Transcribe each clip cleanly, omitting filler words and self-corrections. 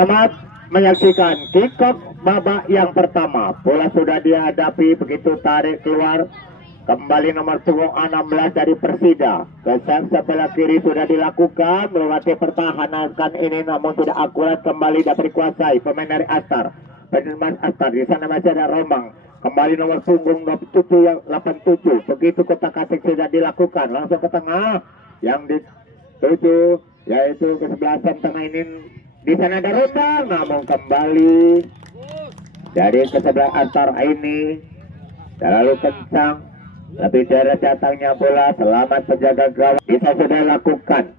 Selamat menyaksikan kick off babak yang pertama. Bola sudah dihadapi, begitu tarik keluar. Kembali nomor punggung 16 dari Persida. Kesan sebelah kiri sudah dilakukan melewati pertahanan ini, namun tidak akurat. Kembali dapat dikuasai pemain dari Astar. Pemain Astar di sana masih ada Rombang. Kembali nomor punggung 27 yang 87. Begitu kotak-katik sudah dilakukan, langsung ke tengah. Yang dituju yaitu kesebelasan tengah ini. Di sana ada Rombang, namun kembali dari kesebelah Astar ini terlalu kencang. Lebih dari datangnya bola. Selamat penjaga gawang bisa sudah lakukan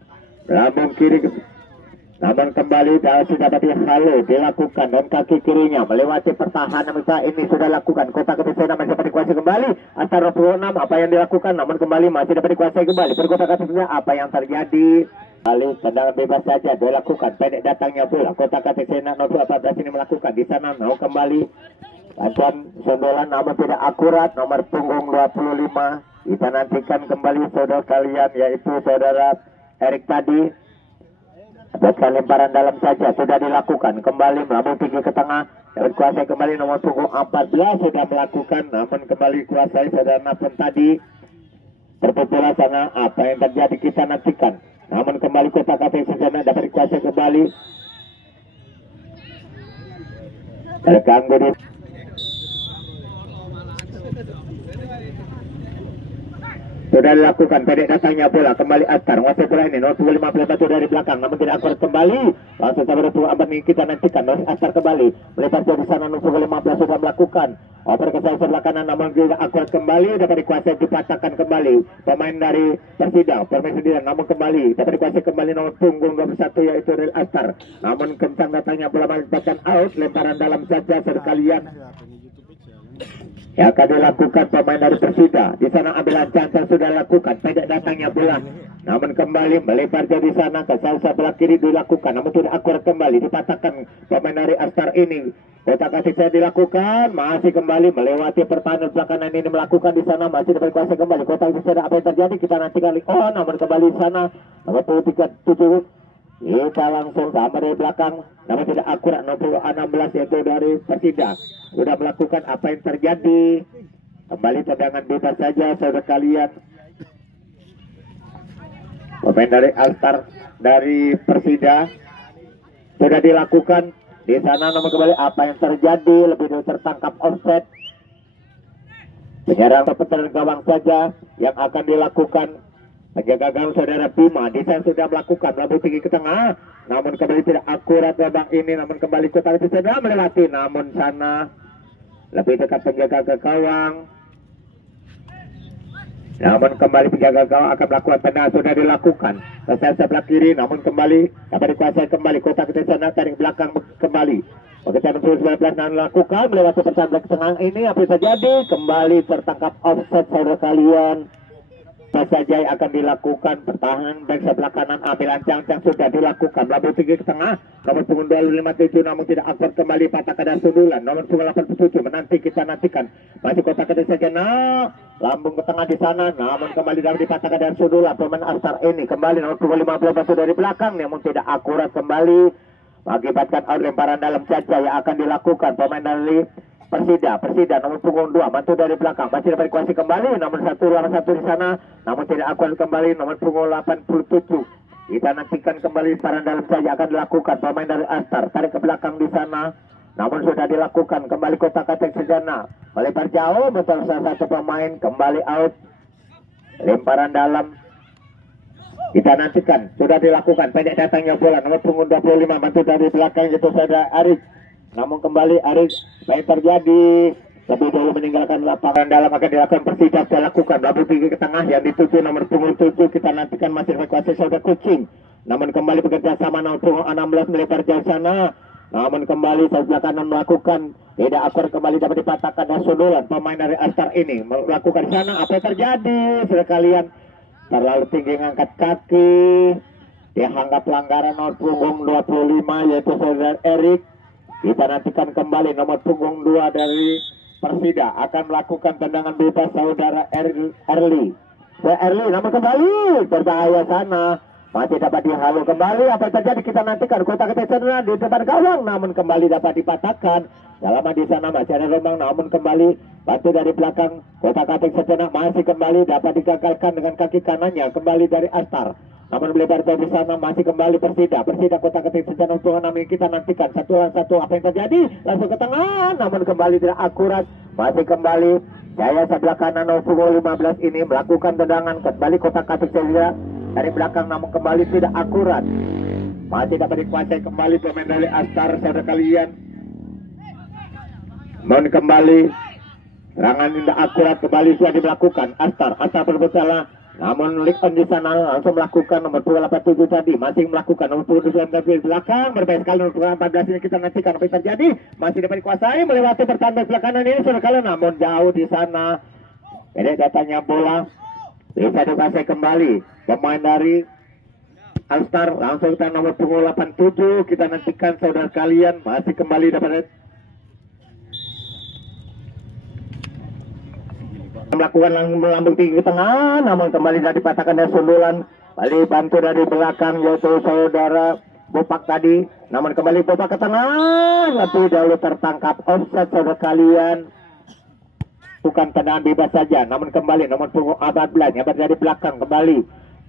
lambung kiri, namun kembali sudah dapat halo dilakukan dan kaki kirinya melewati pertahanan masa ini sudah lakukan. Kotak ketik masih dapat dikuasai kembali. Astar 26 apa yang dilakukan, namun kembali masih dapat dikuasai kembali. Perkotak ketiknya apa yang terjadi? Kali tendangan bebas saja dilakukan. Pendek datangnya bola. Kotak ketik nomor 14 ini melakukan di sana mau kembali. Dan sendolan namun tidak akurat, nomor punggung 25. Kita nantikan kembali saudara kalian, yaitu saudara Erik tadi. Bukan lemparan dalam saja sudah dilakukan. Kembali melambung tinggi ke tengah, dapat kuasai kembali nomor punggung 14 sudah melakukan, namun kembali kuasai saudara Napun tadi. Terpukulah sana, apa yang terjadi kita nantikan. Namun kembali kotak kaki sana dapat dikuasai kembali. Terganggu di sudah dilakukan. Pendek datangnya bola. Kembali Astar menguasai bola ini. 0,15 dari belakang, namun tidak akurat kembali. Langsung sabar ini kita nantikan. Astar kembali melepas dari sana. 0,15 sudah melakukan oper ke sebelah kanan, namun tidak akurat kembali. Dapat dikuasai, dipatahkan kembali pemain dari Persida. Pemain sendirian, namun kembali dapat dikuasai kembali nomor punggung 21 yaitu Real Astar. Namun kencang datangnya bola melepaskan out. Lemparan dalam saja sekalian yang akan dilakukan pemain dari Persida. Di sana ambilan chance sudah lakukan. Pendek datangnya bola, namun kembali melebar di sana ke sebelah kiri dilakukan, namun tidak akurat kembali. Dipatahkan pemain dari Astar ini. Kotak kasih saya dilakukan, masih kembali melewati pertahanan belakangan ini melakukan di sana, masih dapat kuasa kembali. Kotak kasih saya, apa yang terjadi kita nanti kali. Namun kembali di sana nomor 37. Kita langsung sama dari belakang, namun tidak akurat. Nomor 16 yaitu dari Persida sudah melakukan apa yang terjadi. Kembali tendangan bebas saja saudara kalian. Pemain dari Astar dari Persida sudah dilakukan di sana, namun kembali apa yang terjadi, lebih dulu tertangkap offset. Penyerang pertahanan gawang saja yang akan dilakukan. Penjaga gawang saudara Bima di sana sudah melakukan lambung tinggi ke tengah, namun kembali tidak akurat babak ini. Namun kembali kotak itu sudah melewati, namun sana lebih dekat penjaga gawang. Namun kembali penjaga gawang akan melakukan tendangan sudah dilakukan. Selesai sebelah kiri, namun kembali dapat dikuasai kembali. Kotak itu sana tarik belakang kembali. Pekerjaan 19 dan lakukan melewati pertahanan ke tengah ini. Apa yang terjadi? Kembali tertangkap offset saudara kalian. Saja akan dilakukan pertahanan baik sebelah kanan. Ambilan cang-cang sudah dilakukan. Lambung tinggi ke tengah. Nomor punggung 257 namun tidak akurat kembali. Patah kadar sundulan. Nomor punggung 87 menanti kita nantikan. Masih kotak kedua saja. Lambung ke tengah di sana. Namun kembali dapat dipatah kadar sundulan. Pemain Astar ini kembali nomor punggung 15 dari belakang. Namun tidak akurat kembali. Mengakibatkan out lemparan dalam saja yang akan dilakukan pemain dari Persida nomor punggung 2 mantu dari belakang, masih dapat dikuasai kembali. Nomor 1 lawan 1 di sana, namun tidak akurat kembali. Nomor punggung 87 kita nantikan kembali serangan dalam saja akan dilakukan pemain dari Astar. Tarik ke belakang di sana, namun sudah dilakukan kembali kotak katek sejana. Melebar jauh betul salah satu pemain, kembali out. Lemparan dalam kita nantikan sudah dilakukan. Pendek datangnya bola nomor punggung 25 mantu dari belakang itu saudara Arik. Namun kembali Arik, apa yang terjadi? Lebih dulu meninggalkan lapangan dalam akan dilakukan. Persida sudah lakukan lambung tinggi ke tengah yang dituju nomor punggung 7. Kita nantikan masih evakuasi saudara Kucing. Namun kembali bekerja sama nomor punggung 16 melebar jauh sana. Namun kembali sebelah kanan melakukan tidak akurat kembali, dapat dipatahkan dan sundulan pemain dari Astar ini melakukan di sana. Apa yang terjadi? Saudara kalian terlalu tinggi ngangkat kaki. Dianggap pelanggaran nomor punggung 25 yaitu saudara Erik. Kita nantikan kembali nomor punggung 2 dari Persida akan melakukan tendangan bebas saudara Erli. Erli namun kembali berbahaya sana. masih dapat dihalau kembali. Apa yang terjadi kita nantikan. Kotak ketesannya di depan gawang, namun kembali dapat dipatahkan. Selama di sana masih ada Rombang, namun kembali bantu dari belakang. Kotak katik sejenak masih kembali dapat digagalkan dengan kaki kanannya kembali dari Astar. Namun melebar dari sana masih kembali Persida kotak ketik sejenak untuk namun kita nantikan satu lawan satu. Apa yang terjadi? Langsung ke tengah, namun kembali tidak akurat. Masih kembali Jaya sebelah kanan nomor 15 ini melakukan tendangan kembali kotak katik saja dari belakang, namun kembali tidak akurat. Masih dapat dikuasai kembali pemain dari Astar saudara kalian. Mohon kembali serangan tidak akurat kembali sudah dilakukan Astar berbuat salah, namun Likon di sana langsung melakukan nomor 287 tadi masih melakukan nomor 29 di belakang. Berbeda sekali nomor 14 ini kita nantikan apa yang terjadi. Masih dapat dikuasai melewati pertandingan sebelah kanan ini saudara kalian, namun jauh di sana. Ini datanya bola bisa dikuasai kembali pemain dari Astar. Langsung kita nomor 87 kita nantikan saudara kalian. Masih kembali dapat melakukan melambung tinggi ke tengah, namun kembali dari dipatahkan dari sundulan. Kembali bantu dari belakang yaitu saudara Bopak tadi, namun kembali Bopak ke tengah, tapi dahulu tertangkap offset saudara kalian. Bukan tendangan bebas saja, namun kembali nomor punggung 14 yang dari belakang kembali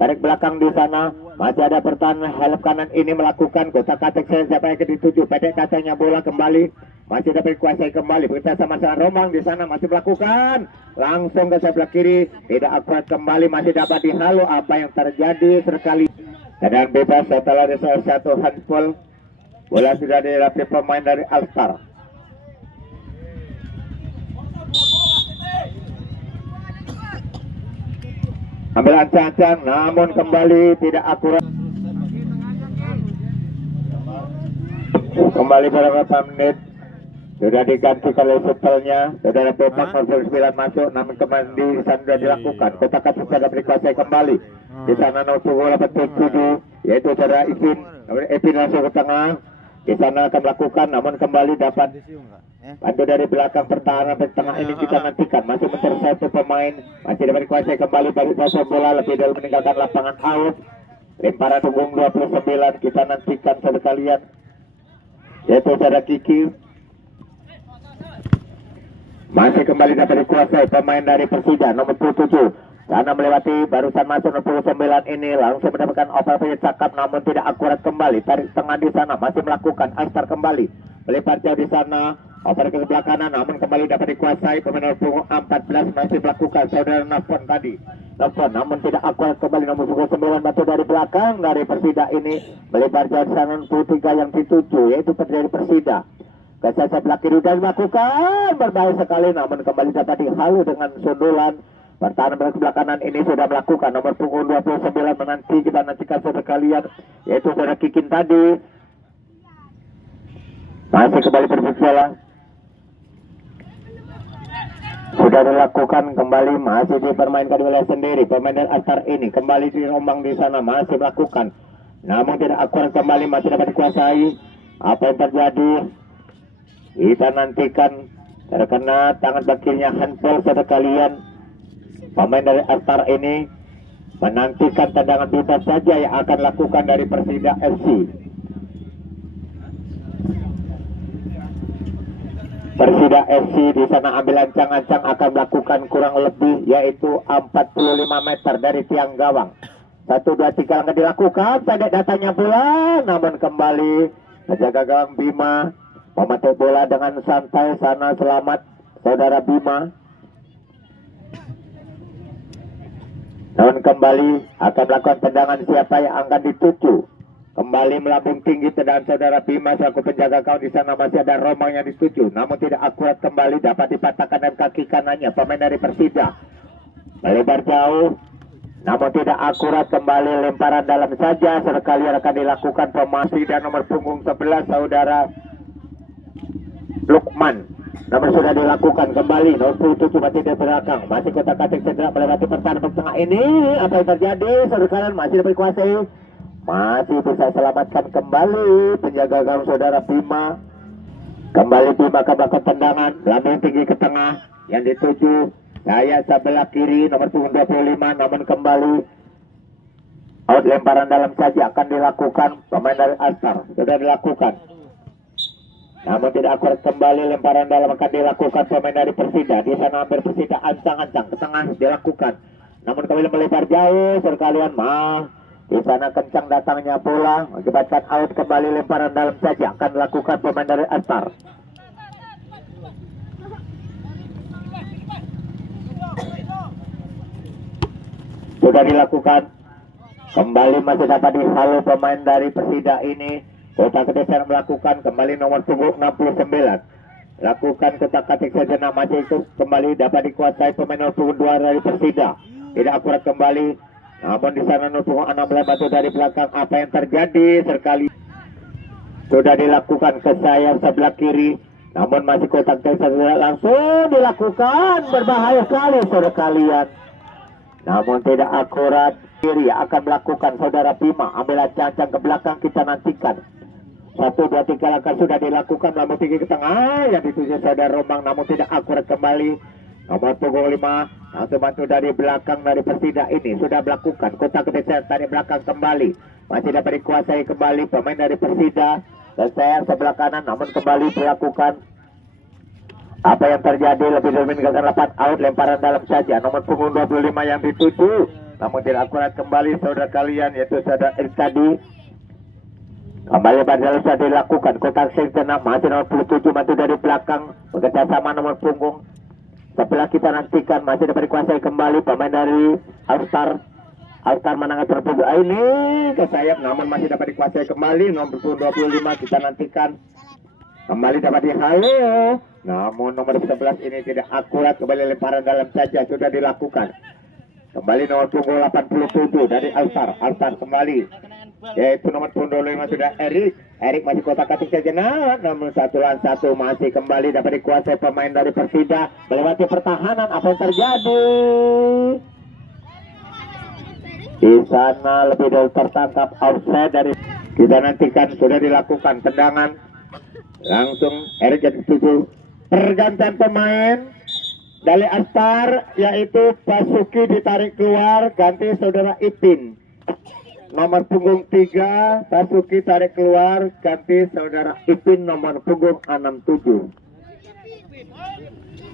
tarik belakang di sana. Masih ada pertahanan help kanan ini melakukan kotak katik siapa yang dituju. Pendek katanya bola kembali masih dapat dikuasai kembali. Kita sama-sama Rombang di sana masih melakukan langsung ke sebelah kiri, tidak akurat kembali, masih dapat dihalau. Apa yang terjadi sekali tendangan bebas setelah ada salah satu handball. Bola sudah dilatih pemain dari Alstar. Ambil ancang-ancang, namun kembali tidak akurat. Kembali beberapa menit sudah diganti kalau setelnya. Saudara Bopak nomor 9 masuk, namun kembali di sana sudah dilakukan. Kotak katik sudah dikuasai kembali. Di sana nomor 87 yaitu saudara Ipin langsung ke tengah. Di sana akan melakukan, namun kembali dapat bantu dari belakang pertahanan di tengah ini kita nantikan. Masih mencari satu pemain, masih dapat dikuasai kembali balik pasang bola lebih dahulu meninggalkan lapangan out. Lemparan punggung 29 kita nantikan saudara kalian yaitu saudara Kiki. Masih kembali dapat dikuasai pemain dari Persida nomor 27. Karena melewati barusan masuk 29 ini langsung mendapatkan operasi cakap, namun tidak akurat kembali. Tarik tengah di sana masih melakukan Astar kembali melipar jauh di sana. Operasi ke sebelah kanan, namun kembali dapat dikuasai pemain punggung 14 masih melakukan saudara Nafon tadi. Nafon namun tidak akurat kembali nomor 9 batu dari belakang dari Persida ini melipar jauh di sana 23 yang dituju yaitu dari Persida. Kesal sebelah kiri dan melakukan berbahaya sekali, namun kembali dapat dihalau dengan sundulan. Pertahanan sebelah kanan ini sudah melakukan nomor punggung 29 menanti kita nantikan saudara kalian yaitu saudara Kikin tadi. Masih kembali berbicara. Sudah dilakukan kembali, masih dipermainkan oleh sendiri pemain dari Astar ini kembali dirombang di sana masih melakukan, namun tidak akurat kembali, masih dapat dikuasai. Apa yang terjadi kita nantikan terkena tangan bakilnya handball saudara kalian. Pemain dari Astar ini menantikan tendangan bebas saja yang akan lakukan dari Persida FC. Persida FC di sana ambil ancang-ancang akan melakukan kurang lebih yaitu 45 meter dari tiang gawang. 1, 2, 3 akan dilakukan. Pendek datanya bola, namun kembali penjaga gawang Bima memakai bola dengan santai sana. Selamat saudara Bima. Namun kembali akan melakukan tendangan siapa yang akan dituju. Kembali melambung tinggi tendangan saudara Bima selaku penjaga gawang. Di sana masih ada Romang yang dituju, namun tidak akurat kembali, dapat dipatahkan dengan kaki kanannya pemain dari Persida. Melebar jauh, namun tidak akurat kembali, lemparan dalam saja. Sekali akan dilakukan pemain dan nomor punggung 11 saudara Lukman. Namun sudah dilakukan kembali nomor 7 masih di belakang, masih kotak katik cedera melewati pertahanan tengah ini. Apa yang terjadi saudara kalian? Masih dapat dikuasai, masih bisa selamatkan kembali penjaga gawang saudara Bima. Kembali Bima ke belakang tendangan lambung tinggi ke tengah yang dituju saya sebelah kiri nomor punggung 25, namun kembali Out lemparan dalam saja akan dilakukan pemain dari Altar. Sudah dilakukan. Namun tidak akurat kembali, lemparan dalam akan dilakukan pemain dari Persida. Di sana hampir Persida ancang-ancang ke tengah dilakukan. Namun kembali melebar jauh sekalian di sana kencang datangnya bola mengakibatkan out kembali, lemparan dalam saja akan dilakukan pemain dari Altar. Sudah dilakukan. Kembali masih dapat dihalau pemain dari Persida ini. Kota Kedesan melakukan kembali nomor punggung 69. Lakukan kotak-katik sejenak, masih itu kembali dapat dikuasai pemain nomor punggung 2 dari Persida. Tidak akurat kembali. Namun di sana nomor punggung 6 batu dari belakang. Apa yang terjadi sekali? Sudah dilakukan ke sayap sebelah kiri. Namun masih kotak-katik sejenak langsung dilakukan. Berbahaya sekali saudara kalian. Namun tidak akurat. Kiri akan melakukan saudara Bima. Ambil ancang-ancang ke belakang, kita nantikan. 1, 2, 3 langkah sudah dilakukan. Namun tinggi ke tengah yang dituju saudara Rombang, namun tidak akurat kembali. Nomor punggung 5 langsung bantu dari belakang dari Persida ini. Sudah melakukan kotak kedesan dari belakang kembali. Masih dapat dikuasai kembali pemain dari Persida. Dan saya sebelah kanan, namun kembali dilakukan. Apa yang terjadi lebih dulu meninggalkan lepas out, lemparan dalam saja. Nomor punggung 25 yang dituju. Namun tidak akurat kembali saudara kalian, yaitu saudara Irkadi. Kembali pada sudah dilakukan kotak sejenak, masih nomor 27 bantu dari belakang bekerja sama nomor punggung sebelah, kita nantikan. Masih dapat dikuasai kembali pemain dari Alstar. Alstar menangkan terpunggung ini ke sayap, namun masih dapat dikuasai kembali nomor punggung 25, kita nantikan. Kembali dapat dihalau, namun nomor 11 ini tidak akurat, kembali lemparan dalam saja sudah dilakukan. Kembali nomor punggung 87 dari Alstar. Alstar kembali, yaitu nomor punggung 25 sudah Erik. Erik masih kotak-katik sejenak, namun 1-1 masih kembali dapat dikuasai pemain dari Persida. Melewati pertahanan, apa yang terjadi? Di sana lebih dahulu tertangkap offside dari, kita nantikan. Sudah dilakukan tendangan. Langsung Erik jadi setuju. Pergantian pemain dari Alstar, yaitu Basuki ditarik keluar, ganti saudara Ipin. Nomor punggung 3 Basuki tarik keluar, ganti saudara Ipin nomor punggung 67.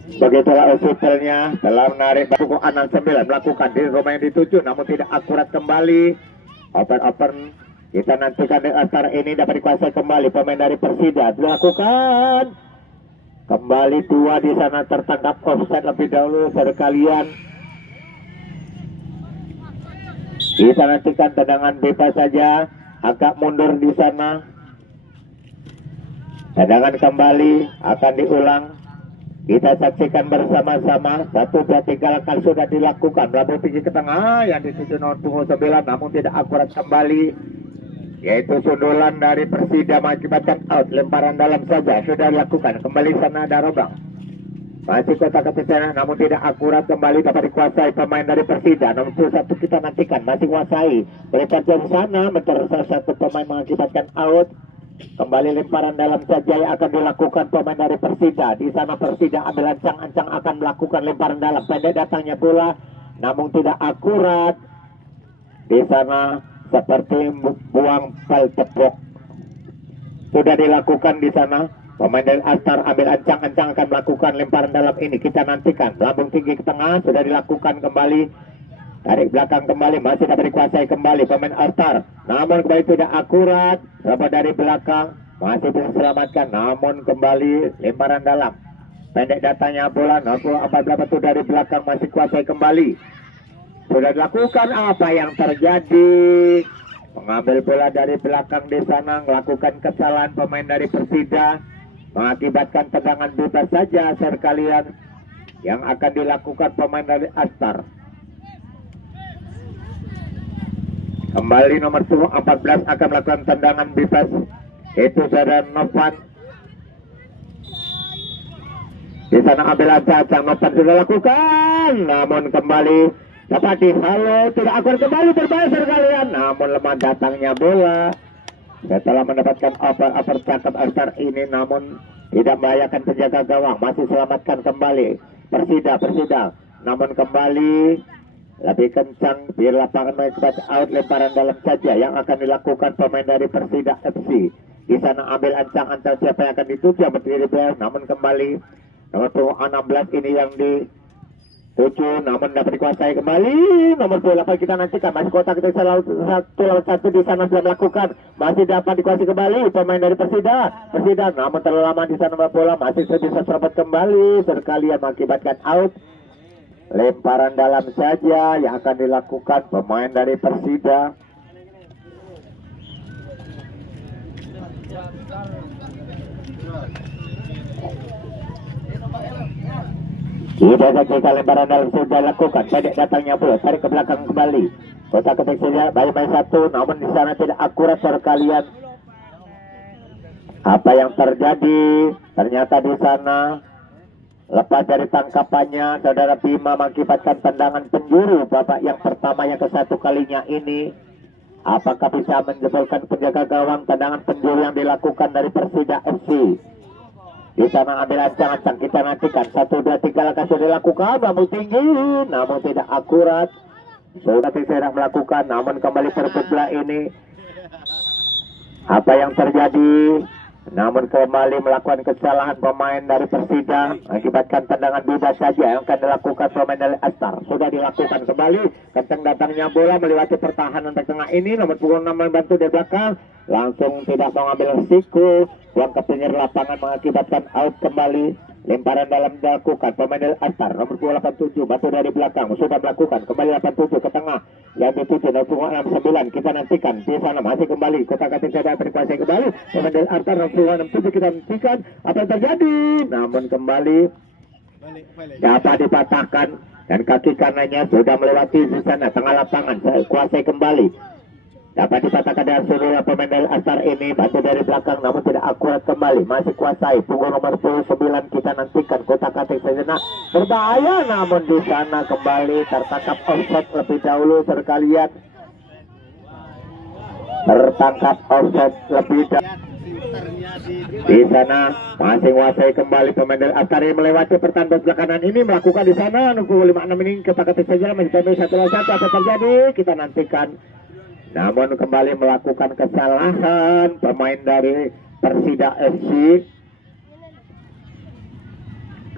Begitulah officialnya dalam menarik punggung 69 melakukan di rumah yang dituju, namun tidak akurat kembali. Open kita nantikan di Alstar ini dapat dikuasai kembali pemain dari Persida. Dilakukan kembali 2 di sana tertangkap offside lebih dahulu saudara kalian. Kita nantikan tendangan bebas saja, agak mundur di sana. Tendangan kembali akan diulang. Kita saksikan bersama-sama. 1, 2, 3 langkah sudah dilakukan. Melambung tinggi ke tengah yang dituju nomor punggung 9, namun tidak akurat kembali, yaitu sundulan dari Persida mengakibatkan out, lemparan dalam saja sudah dilakukan. Kembali sana ada Rombang, masih kotak-katik sana, namun tidak akurat, kembali dapat dikuasai pemain dari Persida. Nomor 1 kita nantikan, masih kuasai, melebar jauh sana, salah satu pemain mengakibatkan out. Kembali lemparan dalam saja yang akan dilakukan pemain dari Persida. Di sana Persida ambil ancang-ancang akan melakukan lemparan dalam, pendek datangnya bola, namun tidak akurat. Di sana seperti buang bal tepuk. Sudah dilakukan di sana. Pemain dari Alstar ambil ancang-ancang akan melakukan lemparan dalam ini. Kita nantikan. Lambung tinggi ke tengah sudah dilakukan kembali. Tarik belakang kembali, masih dapat dikuasai kembali pemain Alstar. Namun kembali tidak akurat. Serba dari belakang masih bisa selamatkan. Namun kembali lemparan dalam. Pendek datanya bola. Nomor 14 dari belakang masih kuasai kembali. Sudah dilakukan, apa yang terjadi? Mengambil bola dari belakang di sana, melakukan kesalahan pemain dari Persida, mengakibatkan tendangan bebas saja sekalian yang akan dilakukan pemain dari Alstar. Kembali nomor 14 akan melakukan tendangan bebas, itu saudara Novan. Di sana ambil ancang-ancang, Novan sudah lakukan, namun kembali dapat dihalau, tidak akurat, kembali berbahaya sekalian, namun lemah datangnya bola. Setelah mendapatkan over cakap Alstar ini, namun tidak membahayakan penjaga gawang, masih selamatkan kembali Persida. Namun kembali lebih kencang di lapangan mengakibat out, lemparan dalam saja yang akan dilakukan pemain dari Persida FC. Di sana ambil ancang-ancang siapa yang akan dituju berdiri bel, namun kembali nomor 16 ini yang dituju, namun dapat dikuasai kembali nomor 28. Kita nantikan masih kotak kita satu lawan satu di sana sudah melakukan, masih dapat dikuasai kembali pemain dari Persida, namun terlalu lama di sana bola masih bisa serobot kembali sekalian mengakibatkan out. Lemparan dalam saja yang akan dilakukan pemain dari Persida. Tidak saja lemparan dalam sudah lakukan, pendek datangnya pula, tarik ke belakang kembali. Kota ketik saja, bayi-bayi satu, namun di sana tidak akurat sekalian. Apa yang terjadi? Ternyata di sana lepas dari tangkapannya, saudara Bima mengakibatkan tendangan penjuru babak yang pertama yang ke-1 kalinya ini. Apakah bisa menjebolkan penjaga gawang? Tendangan penjuru yang dilakukan dari Persida FC. Di sana ambil ancang-ancang, kita nantikan 1, 2, 3 langkah sudah dilakukan, namun tinggi, namun tidak akurat. Sudah tidak melakukan, namun kembali perebut bola ini. Apa yang terjadi? Namun kembali melakukan kesalahan pemain dari Persida, akibatkan tendangan bebas saja yang akan dilakukan pemain dari Astar. Sudah dilakukan kembali, kencang datangnya bola melewati pertahanan back tengah ini, nomor 6 membantu dari belakang, langsung tidak mengambil risiko, buang ke pinggir lapangan mengakibatkan out kembali. Lemparan dalam dilakukan pemain dari Astar, nomor 287 batu dari belakang, sudah melakukan kembali 87 ke tengah, yang dituju nomor 69. Kita nantikan di sana masih kembali kota katik saya berkuasa kembali pemain dari Astar, nomor 267. Kita nantikan apa yang terjadi, namun kembali dapat dipatahkan dan kaki kanannya sudah melewati di sana tengah lapangan, saya kuasai kembali. Dapat dipatahkan dari seluruh pemain dari Astar ini, batu dari belakang namun tidak akurat kembali, masih kuasai punggung nomor 9. Kita nantikan kotak katik sejenak berbahaya, namun di sana kembali tertangkap offset lebih dahulu sekalian, tertangkap offset lebih dahulu. Di sana masih kuasai kembali pemain dari Astar ini melewati pertahanan sebelah kanan ini, melakukan di sana 56 ini kotak katik sejenak masih sampai 1-1. Apa terjadi? Kita nantikan. Namun kembali melakukan kesalahan pemain dari Persida FC.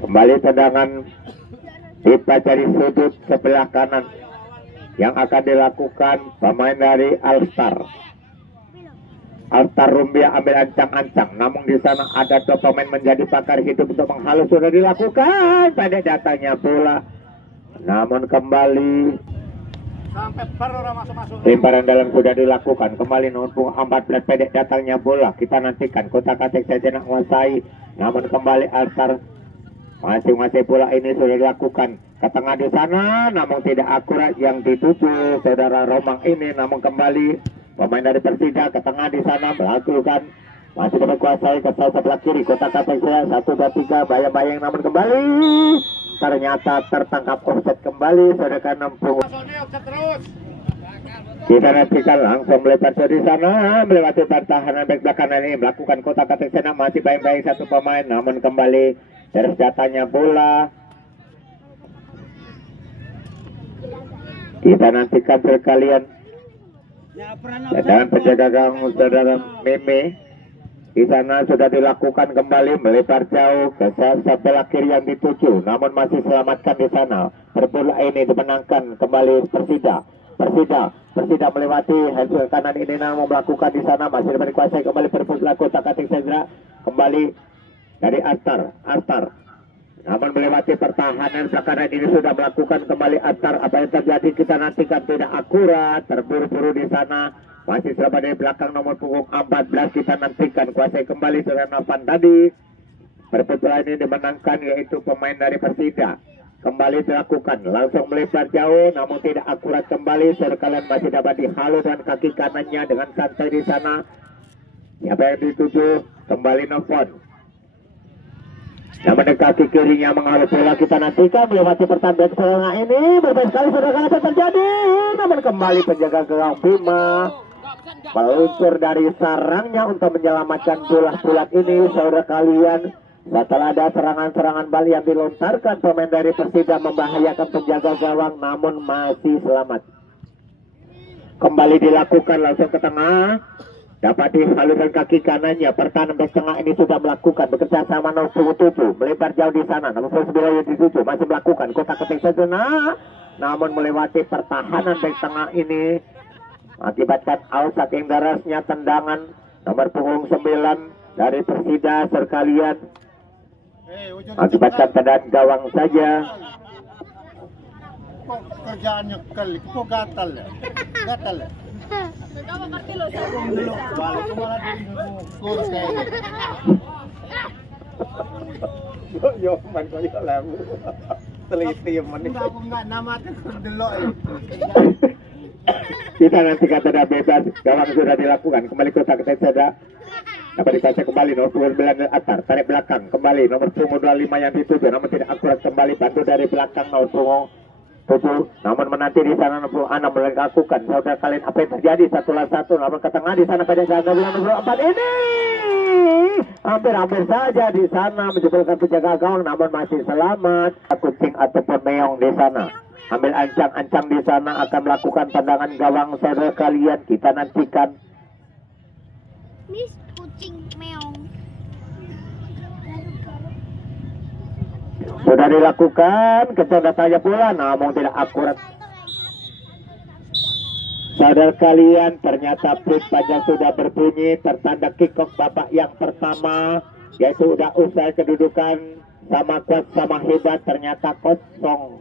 Kembali tendangan dibaca di sudut sebelah kanan yang akan dilakukan pemain dari Alstar. Alstar Rumbia ambil ancang-ancang, namun di sana ada 2 pemain menjadi pakar hidup untuk menghalus, sudah dilakukan pada datangnya bola. Namun kembali lemparan dalam sudah dilakukan kembali nomor 14 pendek datangnya bola. Kita nantikan kota katik saja nak menguasai, namun kembali Alstar masing-masing bola ini sudah dilakukan ke tengah di sana, namun tidak akurat yang dituju saudara Romang ini. Namun kembali pemain dari Persida ke tengah di sana melakukan, masih berkuasai ke sebelah kiri kota katik saya 1, 2, 3 bayang-bayang, namun kembali ternyata tertangkap offset kembali saudara 60. Kita nantikan langsung melebar di sana melewati pertahanan back belakang ini, melakukan kotak katik sana masih bayang-bayang 1 pemain, namun kembali dari datanya bola. Kita nantikan sekalian dan penjaga gawang saudara Meme. Di sana sudah dilakukan kembali melebar jauh ke sebelah kiri yang dituju, namun masih selamatkan di sana. Bola ini dimenangkan kembali Persida melewati hasil kanan ini, namun melakukan di sana masih berkuasai kembali perpusat kotak katik Sendra kembali dari Astar. Namun melewati pertahanan belakangan ini sudah melakukan kembali Astar. Apa yang terjadi kita nantikan, tidak akurat, terburu-buru di sana. Masih selama dari belakang nomor punggung 14. Kita nantikan kuasai kembali seranapan tadi. Perputaran ini dimenangkan yaitu pemain dari Persida. Kembali dilakukan langsung melebar jauh, namun tidak akurat kembali. Sekalian masih dapat dihalu dengan kaki kanannya dengan santai di sana. Siapa yang dituju kembali nelfon. Namun kaki kirinya menghalu bola. Kita nantikan melewati pertandingan setengah ini. Berbeda sekali saudara apa terjadi. Namun kembali penjaga gawang Bima meluncur dari sarangnya untuk menyelamatkan bola ini saudara kalian. Setelah ada serangan-serangan balik yang dilontarkan pemain dari Persida membahayakan penjaga gawang, namun masih selamat. Kembali dilakukan langsung ke tengah, dapat dihalurkan kaki kanannya. Pertahanan bek tengah ini sudah melakukan bekerja sama 07 melebar jauh di sana. Namun 97 masih melakukan kotak ketik sejenak, namun melewati pertahanan bek tengah ini akibatkan out saking derasnya tendangan nomor punggung 9 dari Persida sekalian. Akibatkan tendangan gawang saja. Kok kerjaannya kali, kok gatal ya? Gatal ya? Balik ke malah kurus kayak gitu. Yo, man ko yo lamu. Teliti man. Aku nggak nama itu delok. Kita nanti kata dah bebas, gawang sudah dilakukan. Kembali kotak ketek dapat dikasih kembali nomor 29 atar, tarik belakang kembali nomor punggung 25 yang dituju, namun tidak akurat kembali, bantu dari belakang nomor punggung 7, namun menanti di sana nomor 6 melakukan. Saudara kalian apa yang terjadi satu lawan satu, namun ke tengah di sana pada jaga nomor 4 ini hampir saja di sana menjebolkan penjaga gawang, namun masih selamat. Kucing ataupun meong di sana ambil ancang-ancang di sana akan melakukan tendangan gawang. Saudara kalian kita nantikan. Kucing meong Sudah dilakukan, kecoh tanya pula, namun tidak akurat. Saudara kalian, ternyata prit panjang sudah berbunyi, tertanda kick off babak yang pertama, yaitu sudah usai kedudukan sama kuat sama hebat, ternyata 0-0.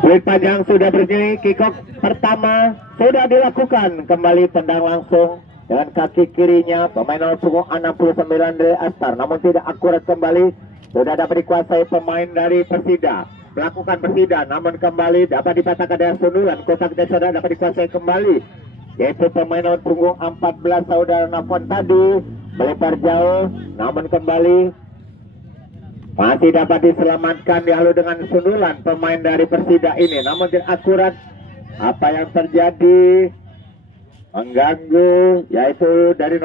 Prit panjang sudah berbunyi, kick off pertama sudah dilakukan, kembali tendang langsung dengan kaki kirinya pemain nomor punggung 69 dari Astar, namun tidak akurat kembali. Sudah dapat dikuasai pemain dari Persida, melakukan Persida, namun kembali dapat dipatahkan dengan sundulan. Kotak saudara dapat dikuasai kembali, yaitu pemain nomor punggung 14 saudara Nafon tadi melebar jauh, namun kembali masih dapat diselamatkan dihalu dengan sundulan pemain dari Persida ini, namun tidak akurat. Apa yang terjadi mengganggu, yaitu dari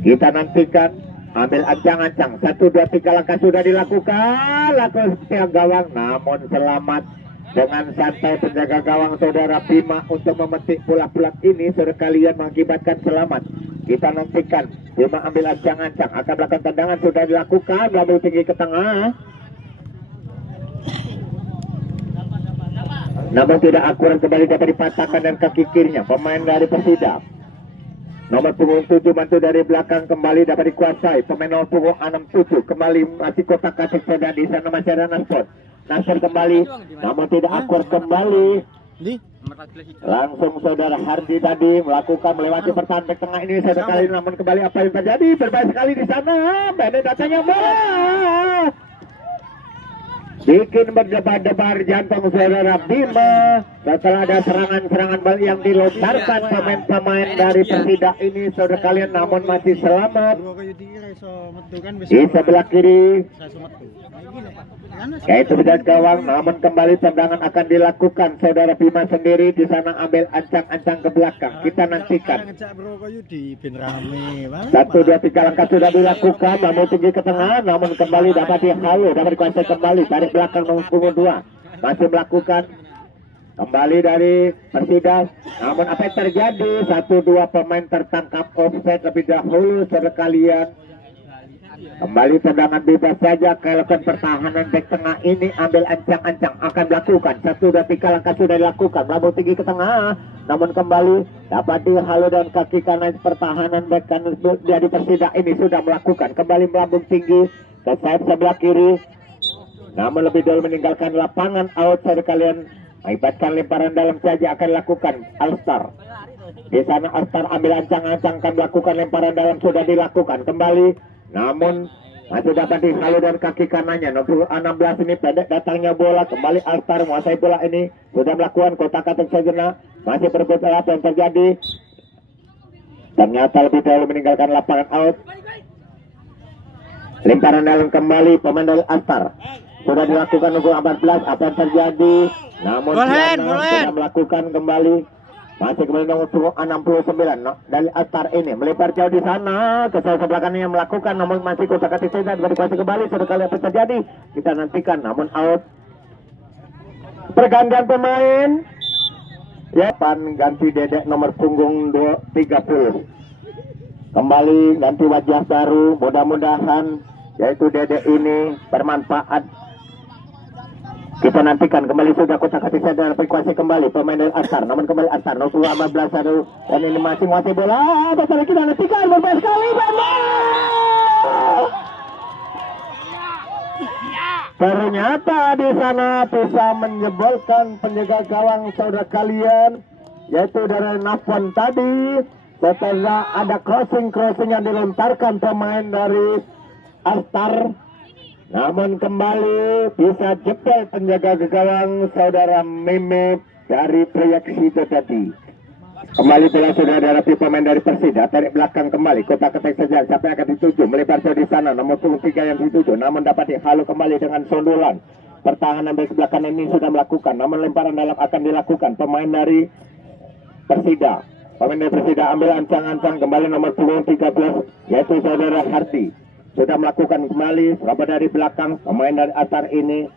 kita nantikan. Ambil ancang-ancang 1, 2, 3 langkah sudah dilakukan, laku setiap gawang, namun selamat dengan santai penjaga gawang saudara Bima untuk memetik pulak-pulak ini. Saudara kalian mengakibatkan selamat. Kita nantikan Bima ambil ancang-ancang akan melakukan tendangan, sudah dilakukan, lalu tinggi ke tengah, namun tidak akurat kembali, dapat dipatahkan dan kaki kirinya pemain dari Persida. Nomor punggung 7 mantu dari belakang kembali dapat dikuasai pemain nomor punggung 67, kembali masih kotak katik saudara di sana masih ada Nasr kembali, namun tidak akurat kembali. Langsung saudara Hardi tadi melakukan melewati pertahanan tengah ini saudara kali, namun kembali apa yang terjadi, berbahaya sekali di sana. Bene datanya bola bikin berdebar-debar jantung saudara Bima setelah ada serangan-serangan balik yang dilontarkan pemain-pemain dari Persida ini saudara kalian, namun masih selamat. Di sebelah kiri yaitu penjaga gawang, namun kembali tendangan akan dilakukan saudara Bima sendiri di sana ambil ancang-ancang ke belakang. Kita nantikan 1, 2, 3 langkah sudah dilakukan, namun tinggi ke tengah, namun kembali dapat dihalu, dapat dikuasai kembali dari belakang nomor punggung 2 masih melakukan kembali dari Persida, namun apa yang terjadi, 1-2 pemain tertangkap offside lebih dahulu saudara kalian. Kembali tendangan bebas saja, kalaupun pertahanan back tengah ini ambil ancang-ancang akan melakukan 1, 2, 3 langkah sudah dilakukan, melambung tinggi ke tengah, namun kembali dapat dihalu dan kaki kanan pertahanan back kanan dari Persida ini sudah melakukan, kembali melambung tinggi ke sayap sebelah kiri, namun lebih dulu meninggalkan lapangan out saudara kalian. Akibatkan lemparan dalam saja akan dilakukan Alstar. Di sana Alstar ambil ancang-ancang akan melakukan lemparan dalam, sudah dilakukan kembali, namun masih dapat dihalu dan kaki kanannya nomor 16 ini pendek datangnya bola, kembali Alstar menguasai bola ini, sudah melakukan kotak-katik sejenak, masih berebut apa yang terjadi, ternyata lebih dahulu meninggalkan lapangan out. Lemparan dalam kembali pemain dari Alstar, sudah dilakukan nomor 14, apa yang terjadi, namun sudah melakukan kembali Masih kembali nomor 69 no? Dari Astar ini melebar jauh di sana ke sebelah kanan yang melakukan, namun masih kotak atik saya dikuasai kembali. Sekali apa terjadi kita nantikan, namun out. Pergantian pemain ya, ganti Dedek nomor punggung 30. Kembali ganti wajah baru, mudah-mudahan yaitu Dedek ini bermanfaat. Kita nantikan kembali sudah kotak atik saya dan frekuensi kembali pemain dari Astar, namun kembali Astar nomor 15 dan ini masih menguasai bola. Betul, kita nantikan berbahaya sekali. Ternyata di sana bisa menjebolkan penjaga gawang saudara kalian, yaitu dari Nafwan tadi. Setelah ada crossing yang dilontarkan pemain dari Astar, namun kembali bisa jebol penjaga gawang saudara Meme dari proyeksi itu tadi. Kembali bola sudah dihadapi pemain dari Persida, tarik belakang kembali, kotak ketik saja, siapa yang akan dituju, melebar jauh di sana, nomor 3 yang dituju, namun dapat dihalu kembali dengan sundulan. Pertahanan dari sebelah kanan ini sudah melakukan, namun lemparan dalam akan dilakukan pemain dari Persida. Pemain dari Persida ambil ancang-ancang kembali nomor 13, yaitu saudara Harti. Sudah melakukan kembali, seraba dari belakang, pemain dari Astar ini.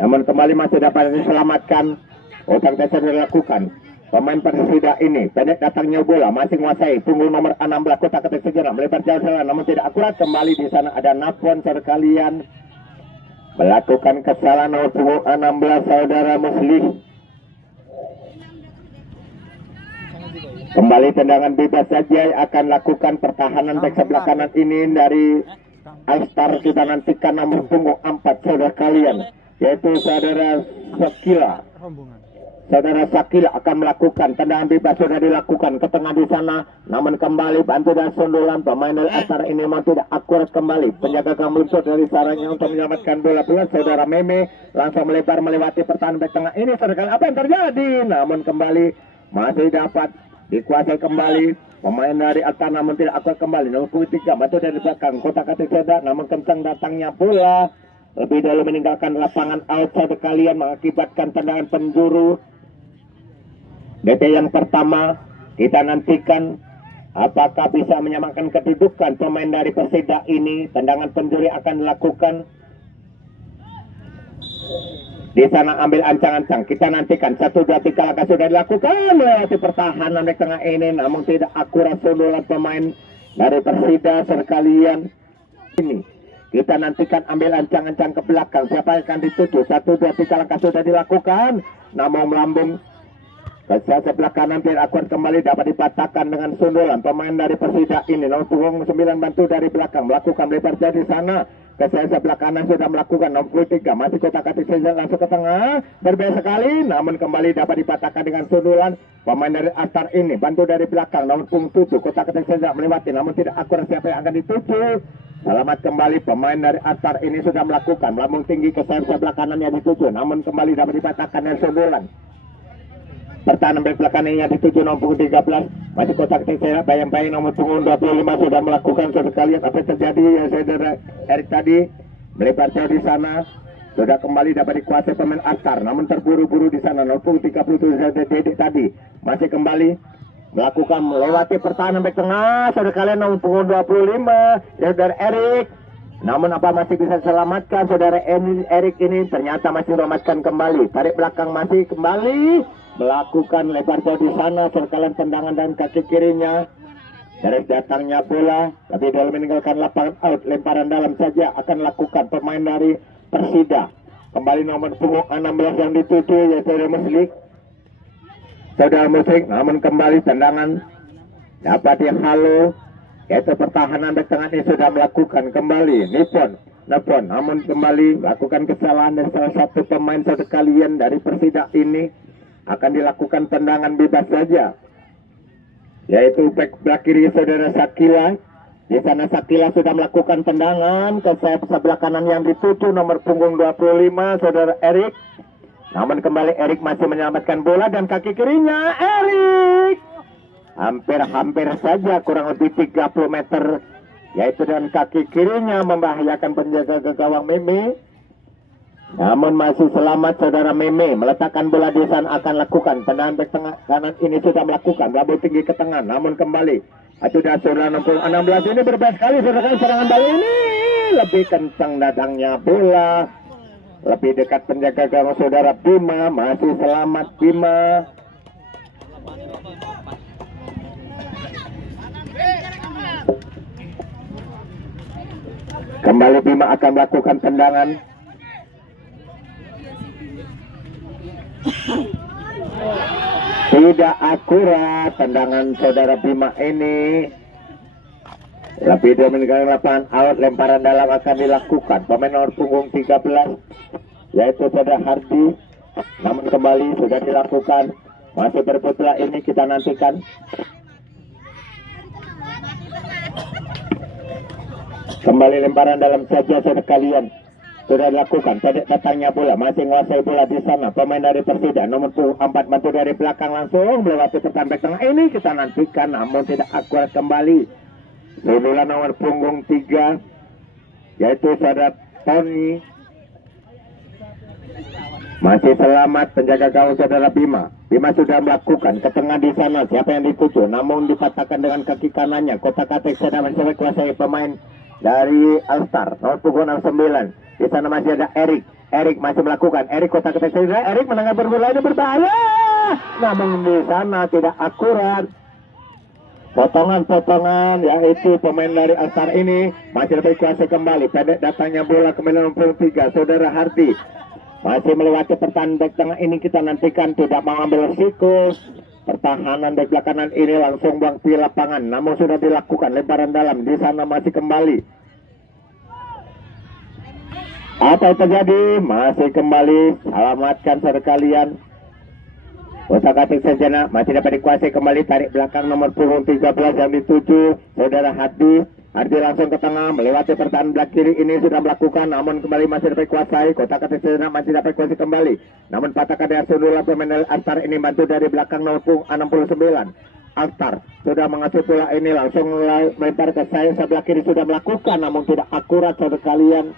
Namun kembali masih dapat diselamatkan, kotak dasar dilakukan. Pemain Persida ini pendek datangnya bola, masih menguasai punggung nomor 16, kotak ketik segera melebar jauh sana, namun tidak akurat. Kembali di sana ada Nafwan sekalian melakukan kesalahan nomor punggung 16 saudara Muslih. Kembali tendangan bebas saja akan lakukan pertahanan back sebelah kanan ini dari Astar. Kita nantikan nomor punggung 4 saudara kalian, yaitu saudara Sakila. Saudara Sakila akan melakukan tendangan bebas, sudah dilakukan ke tengah di sana, namun kembali bantu dan sundulan pemain dari Astar ini mau tidak akurat kembali. Penjaga gawang muncul dari sarangnya untuk menyelamatkan bola. Saudara Meme langsung melebar melewati pertahanan back tengah ini. Saudara, apa yang terjadi? Namun kembali masih dapat dikuasai kembali pemain dari Astar, namun tidak akurat kembali. Nomor 3 bantu dari belakang, kotak atik saja, namun kencang datangnya bola. Lebih dahulu meninggalkan lapangan outside kalian, mengakibatkan tendangan penjuru. DT yang pertama kita nantikan apakah bisa menyamakan kedudukan pemain dari Persida ini. Tendangan penjuri akan dilakukan di sana, ambil ancang-ancang. Kita nantikan 1, 2, 3 langkah sudah dilakukan melewati pertahanan di tengah ini, namun tidak akurat sundulan pemain dari Persida sekalian ini. Kita nantikan ambil ancang-ancang ke belakang, siapa yang akan dituju. 1, 2, 3 langkah sudah dilakukan, namun melambung ke sebelah kanan tidak akurat kembali, dapat dipatahkan dengan sundulan pemain dari Persida ini. Nomor punggung 9 bantu dari belakang melakukan lebar jadi sana ke sebelah kanan sudah melakukan nomor 3, masih kotak atik saja langsung ke tengah, berbahaya sekali, namun kembali dapat dipatahkan dengan sundulan pemain dari Astar ini. Bantu dari belakang nomor punggung 7, kotak atik saja melewati, namun tidak akurat siapa yang akan dituju. Selamat kembali pemain dari Astar ini sudah melakukan melambung tinggi ke sebelah kanan yang dituju, namun kembali dapat dipatahkan dengan sundulan. Pertahanan back belakang yang dituju nomor 13, masih kotak saya bayang-bayang nomor punggung 25 sudah melakukan sekali. Apa yang terjadi ya saudara Erik tadi melebar jauh di sana, sudah kembali dapat dikuasai pemain Astar, namun terburu-buru di sana. Nomor punggung 37 Dedek tadi masih kembali melakukan melewati pertahanan back tengah saudara kalian nomor punggung 25 ya saudara Erik. Namun apa masih bisa selamatkan saudara Erik ini, ternyata masih selamatkan kembali. Tarik belakang masih kembali melakukan lebar jauh di sana, sekalian tendangan dan kaki kirinya. Dari datangnya bola, tapi dalam meninggalkan lapangan out, lemparan dalam saja akan lakukan pemain dari Persida. Kembali nomor punggung 16 yang dituju yaitu saudara Muslik. Saudara Muslik, namun kembali tendangan dapat dihalu, yaitu pertahanan di tengah ini sudah melakukan kembali Nafwan, namun kembali melakukan kesalahan dari salah satu pemain saudara kalian dari Persida ini. Akan dilakukan tendangan bebas saja, yaitu back kiri saudara Sakila. Di sana Sakila sudah melakukan tendangan ke sebelah kanan yang dituju nomor punggung 25 saudara Erik. Namun kembali Erik masih menyelamatkan bola dan kaki kirinya Erik hampir saja kurang lebih 30 meter, yaitu dengan kaki kirinya membahayakan penjaga gawang Meme. Namun masih selamat saudara Meme meletakkan bola di sana, akan lakukan tendangan back tengah kanan ini sudah melakukan labur tinggi ke tengah, namun kembali sudah saudara 16 ini berbahaya sekali saudara, serangan balik ini lebih kencang datangnya bola, lebih dekat penjaga gawang saudara Bima, masih selamat Bima. Kembali Bima akan melakukan tendangan. Tidak akurat tendangan saudara Bima ini. Lebih dari meninggalkan lapangan, out, lemparan dalam akan dilakukan. Pemain nomor punggung 13 yaitu saudara Hardi. Namun kembali sudah dilakukan. Masih berebut bola ini, kita nantikan. Kembali lemparan dalam saja saudara kalian. Sudah dilakukan, pendek datangnya bola, masih menguasai bola di sana. Pemain dari Persida nomor 4 bantu dari belakang langsung melewati pertahanan back tengah ini, kita nantikan namun tidak akurat kembali. Sundulan nomor punggung 3 yaitu saudara Tony. Masih selamat penjaga gawang saudara Bima. Bima sudah melakukan ke tengah di sana, siapa yang dituju namun dipatahkan dengan kaki kanannya. Kotak-katik sedang mencoba kuasai pemain dari Alstar nomor punggung 69. Di sana masih ada Erik. Erik masih melakukan. Erik kotak-katik sedang. Erik menangkap bola ini berbahaya. Namun di sana tidak akurat. Potongan-potongan yaitu pemain dari Alstar ini masih lebih kuasa kembali. Pendek datangnya bola kembali nomor 3 saudara Hardi. Masih melewati pertahanan back tengah ini, kita nantikan, tidak mengambil risiko. Pertahanan back belakangan ini langsung buang di lapangan, namun sudah dilakukan lemparan dalam. Di sana masih kembali. Apa yang terjadi? Masih kembali. Selamatkan saudara kalian. Kotak-katik sejenak masih dapat dikuasai kembali, tarik belakang nomor punggung 13 yang dituju saudara Hardi. Hardi langsung ke tengah melewati pertahanan belakang kiri ini sudah melakukan, namun kembali masih dapat dikuasai. Kotak-katik sejenak masih dapat dikuasai kembali, namun patahkan dari sundulan pemain Alstar ini bantu dari belakang nomor punggung 69. Alstar sudah mengasuh bola ini langsung melempar ke sayap sebelah kiri, sudah melakukan namun tidak akurat saudara kalian.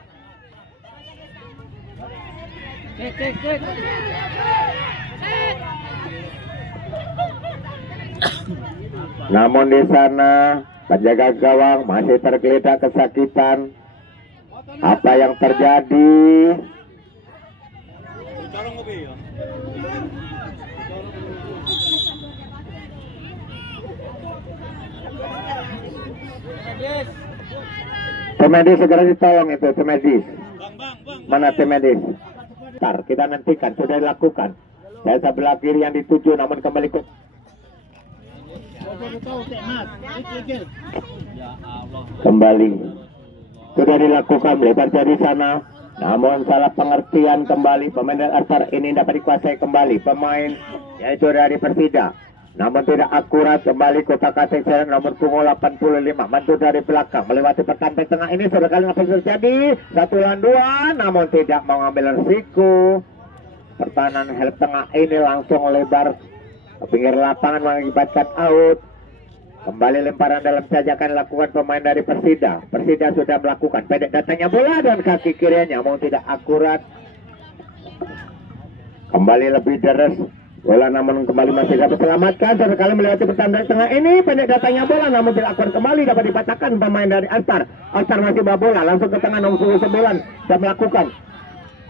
Namun di sana penjaga gawang masih tergeletak kesakitan. Apa yang terjadi? Tim medis segera ditolong itu, tim medis. Mana tim medis? Ntar kita nantikan, sudah dilakukan. Saya sebelah kiri yang dituju namun kembali ke kembali sudah dilakukan melebar dari sana, namun salah pengertian kembali. Pemain dari Alstar ini dapat dikuasai kembali pemain yaitu dari Persida, namun tidak akurat kembali. Kotak-katik nomor punggung 85 bantu dari belakang melewati pertahanan tengah ini. Saudara kalian apa yang terjadi? 1 lawan 2 namun tidak mau mengambil risiko. Pertahanan help tengah ini langsung lebar ke pinggir lapangan mengakibatkan out. Kembali lemparan dalam saja akan dilakukan pemain dari Persida. Persida sudah melakukan pendek datangnya bola dan kaki kirinya namun tidak akurat. Kembali lebih deres bola namun kembali masih dapat selamatkan. Sekali melewati pertahanan tengah ini, pendek datangnya bola namun tidak akurat kembali, dapat dipatahkan pemain dari Alstar. Alstar masih bawa bola langsung ke tengah nomor 9 dan melakukan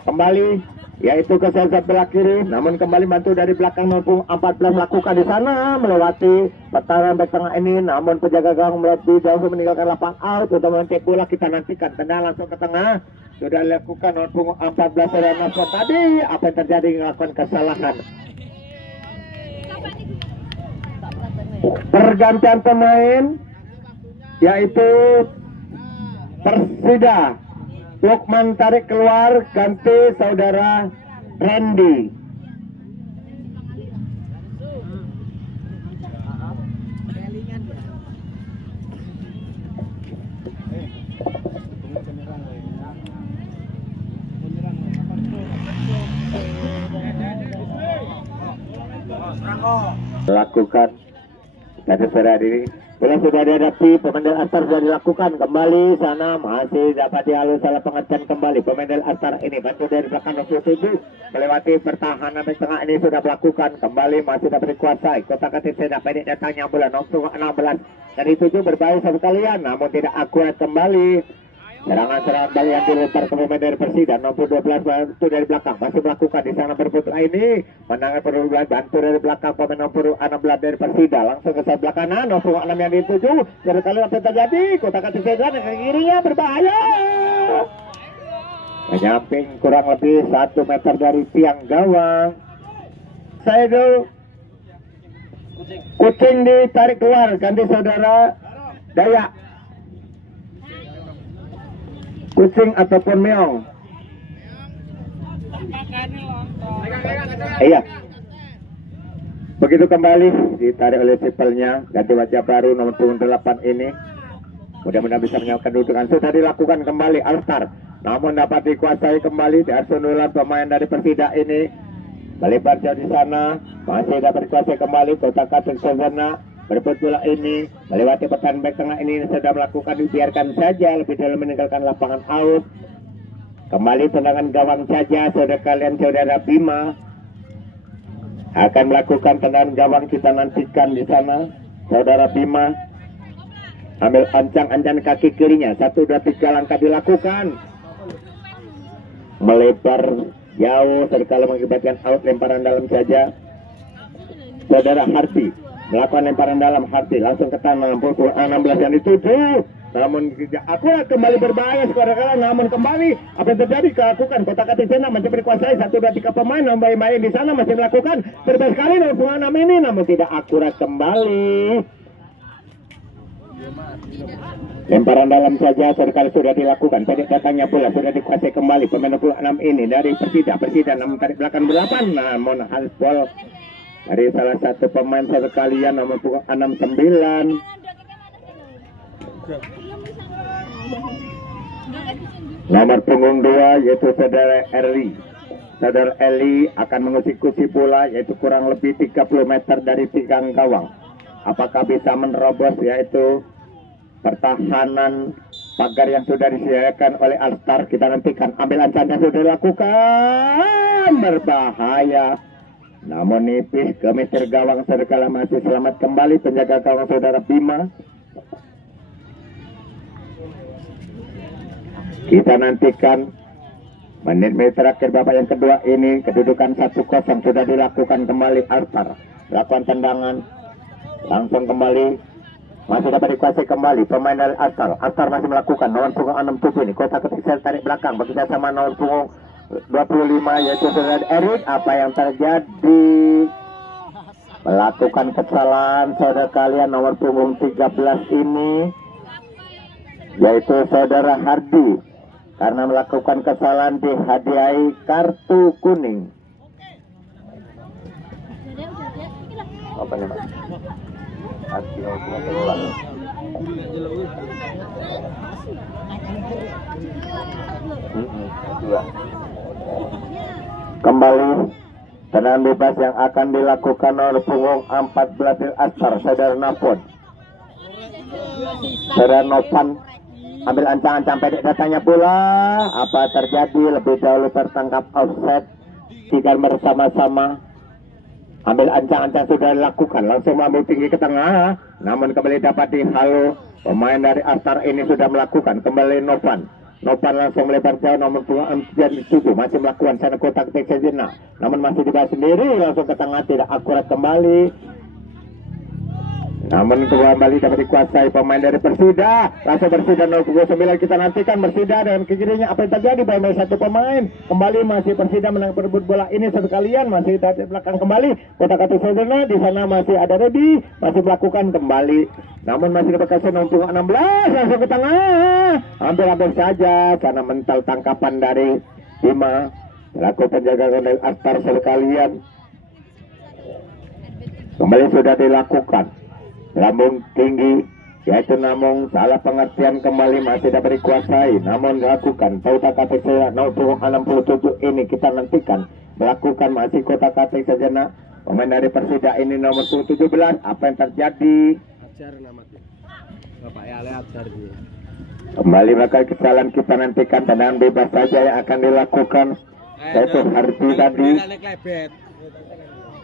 kembali yaitu ke sayap belah kiri, namun kembali bantu dari belakang nomor 14 melakukan di sana melewati pertahanan back tengah ini, namun penjaga gawang lebih jauh meninggalkan lapangan out untuk mencek bola. Kita nantikan tenang langsung ke tengah sudah dilakukan nomor 14 dan Nasr tadi. Apa yang terjadi? Melakukan kesalahan. Pergantian pemain yaitu Persida. Lukman tarik keluar, ganti saudara Randy. Lakukan dari saudara diri Bila sudah dihadapi, pemain dari Astar sudah dilakukan kembali sana, masih dapat dihalus salah pengertian kembali. Pemain dari Astar ini bantu dari belakang 27 melewati pertahanan di tengah ini sudah melakukan kembali, masih dapat dikuasai. Kotak Atik tidak pendek datangnya bola nomor 16 dari 7 berbahaya satu kalian, namun tidak akurat kembali. Serangan-serangan balik yang dilempar ke pemain dari Persida nomor 12 bantu dari belakang masih melakukan di sana berputar ini menangkan perluan bantu dari belakang pemain nomor 16 dari Persida langsung ke sebelah kanan nomor 6 yang dituju dari kali apa yang terjadi Kotak Atik ke kirinya berbahaya menyamping kurang lebih 1 meter dari tiang gawang. Saya dulu kucing ditarik keluar ganti saudara Dayak. Kucing ataupun meong. Iya. Begitu kembali ditarik oleh sipelnya ganti wajah baru nomor punggung 8 ini. Mudah-mudahan bisa menyamakan kedudukan. Sudah dilakukan kembali Alstar. Namun dapat dikuasai kembali di Arsunulan pemain dari Persida ini. Melebar jauh di sana. Masih dapat dikuasai kembali Kotak Atik Sezana. Berebut bola ini melewati pertahanan back tengah ini sudah melakukan dibiarkan saja lebih dalam meninggalkan lapangan out. Kembali tendangan gawang saja saudara kalian saudara Bima akan melakukan tendangan gawang kita nantikan di sana saudara Bima ambil ancang-ancang kaki kirinya 1, 2, 3 langkah dilakukan melebar jauh sekali mengakibatkan out lemparan dalam saja saudara Harti melakukan lemparan dalam hati langsung ke tanah 16 yang dituju namun akurat kembali berbahaya sekarang namun kembali apa yang terjadi kelakukan Kotak Atik sana masih berkuasai 1, 2, 3 pemain main di sana masih melakukan berbahaya sekali nomor 6 ini namun tidak akurat kembali lemparan dalam saja sekali sudah dilakukan pendek datangnya pula sudah dikuasai kembali pemain 6 ini dari Persida namun tarik belakang 8 namun halbol dari salah satu pemain sekalian nomor 69 nomor punggung 2 yaitu saudara Eli. Saudara Eli akan mengusik-usik bola yaitu kurang lebih 30 meter dari tiang gawang. Apakah bisa menerobos yaitu pertahanan pagar yang sudah disediakan oleh Alstar? Kita nantikan. Ambil ancaman sudah dilakukan berbahaya. Namun nipis ke meter gawang saudara masih selamat kembali penjaga gawang saudara Bima. Kita nantikan menit-menit terakhir babak yang kedua ini kedudukan 1-0 sudah dilakukan kembali Alstar. Lakukan tendangan langsung kembali masih dapat dikuasai kembali pemain dari Alstar. Alstar masih melakukan nomor punggung 67 ini Kotak Atik tarik belakang bekerja sama nomor punggung 25 yaitu saudara Erik. Apa yang terjadi melakukan kesalahan saudara kalian nomor punggung 13 ini yaitu saudara Hardi karena melakukan kesalahan dihadiahi kartu kuning. Apa nih Mas? Hardi nomor punggung 2. Kembali tendangan bebas yang akan dilakukan oleh punggung 14 Astar saudara Napon. Saudara Nopan ambil ancang-ancang pendek datanya pula. Apa terjadi lebih dahulu tertangkap offset. Tidak bersama-sama ambil ancang-ancang sudah dilakukan langsung mampu tinggi ke tengah namun kembali dapat dihalu pemain dari Astar ini sudah melakukan kembali Nopan langsung melebar jauh nomor 7 masih melakukan sana Kotak Atik sejenak namun masih dibahas sendiri langsung ke tengah tidak akurat kembali namun kembali dapat dikuasai pemain dari Persida langsung Persida 09 kita nantikan Persida dan kirinya apa yang terjadi by satu pemain kembali masih Persida menang perebut bola ini sekalian masih dari belakang kembali Kotak Atik sejenak di sana masih ada Redi masih melakukan kembali namun masih dibekasi nomor 16 langsung ke tengah hampir saja karena mental tangkapan dari Bima selaku penjaga dari Astar sekalian kembali sudah dilakukan lambung tinggi yaitu namun salah pengertian kembali masih dapat dikuasai namun dilakukan Kotak Atik nomor 67 ini kita nantikan melakukan masih Kotak Atik sejenak pemain dari Persida ini nomor 17 apa yang terjadi ajar namanya. Bapak Ale ajar dia. Kembali bakal kesalahan kita nantikan tendangan bebas saja yang akan dilakukan. Yaitu Hardi tadi.